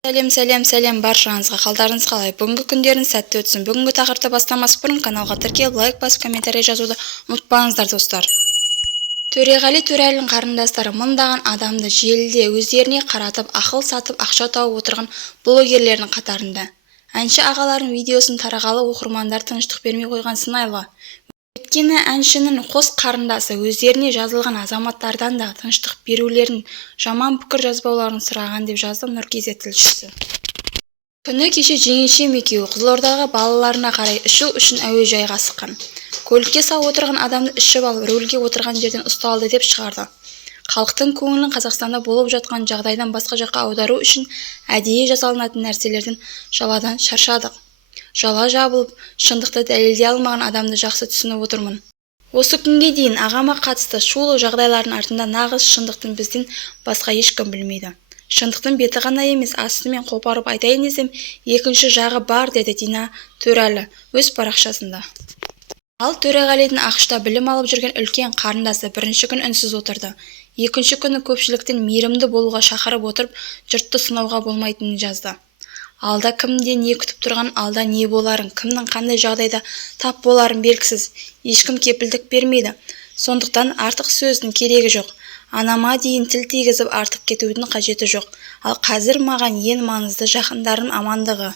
Сәлем баршаңызға. Қалдарыңыз қалай? Бүгінгі күндеріңіз сәтті өтсін. Бүгінгі тақырыпты бастамас бұрын каналға тіркеліп, лайк басып, комментарий жазуды ұмытпаңыздар, достар. Төреғали Төрәлінің қарындастары мыңдаған адамды желіде өздеріне қаратып, ақыл сатып, ақша тауып отырған блогерлердің қатарында. Әнші ағалардың видеосын тарағалы оқырмандар тыныштық бермей қойған сыңайлы. Өйткені әншінің қос қарындасы өздеріне жазылған азаматтардан да тыныштық берулерін, жаман пікір жазбауларын сұраған деп жазды Нұр.kz тілшісі. Күні кеше жеңешем екеуі Қызылордаға балаларына қарай ішу үшін әуежайға асыққан. Көлікке сау отырған адамды ішіп алып, рөлге отырған жерден ұсталды деп шығарды. Халықтың көңілін Қазақстанда болып жатқан жағдайдан басқа жаққа аудару үшін әдейі жасалынатын нәрселерден жаладан шаршадық. Жала жабылып, шындықты дәлелдей алмаған адамды жақсы түсініп отырмын. Осы күнге дейін ағама қатысты шулы жағдайлардың артында нағыз шындықтың бізден басқа ешкім білмейді. Шындықтың беті ғана емес, астымен қопарып айтайын десем, екінші жағы бар, деді Дина Төрәлі өз парақшасында. Ал Төреғалидің ақшта білім алып жүрген үлкен қарындасы бірінші күн үнсіз отырды. Екінші күні көпшіліктен мейірімді болуға шақырып отырып, жұртты сынауға болмайтынын жазды. Алда кімде не күтіп тұрған, алда не боларын, кімнің қандай жағдайда тап боларын белгісіз. Ешкім кепілдік бермейді. Сондықтан артық сөздің керегі жоқ. Анама дейін тіл тигізіп артып кетудің қажеті жоқ. Ал қазір маған ең маңызды жақындарым амандығы.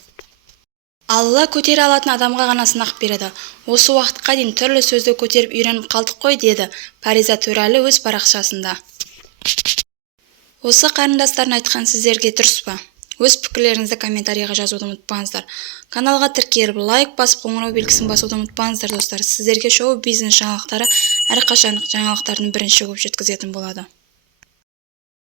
Алла көтере алатын адамға ғана сынақ береді. Осы уақытқа дейін түрлі сөзді көтеріп үйреніп қалдық қой, деді Париза Төрәлі өз парақшасында. Осы қарындастардың айтқан сіздерге дұрыс па? Өз пікірлеріңізді комментарийға жазуды ұмытпаңыздар. Каналға тіркеліп, лайк басып, қоңырау белгісін басуды ұмытпаңыздар, достар. Сіздерге шоу-бизнес жаңалықтары әрқашан жаңалықтардың бірінші көп жеткізетін болады.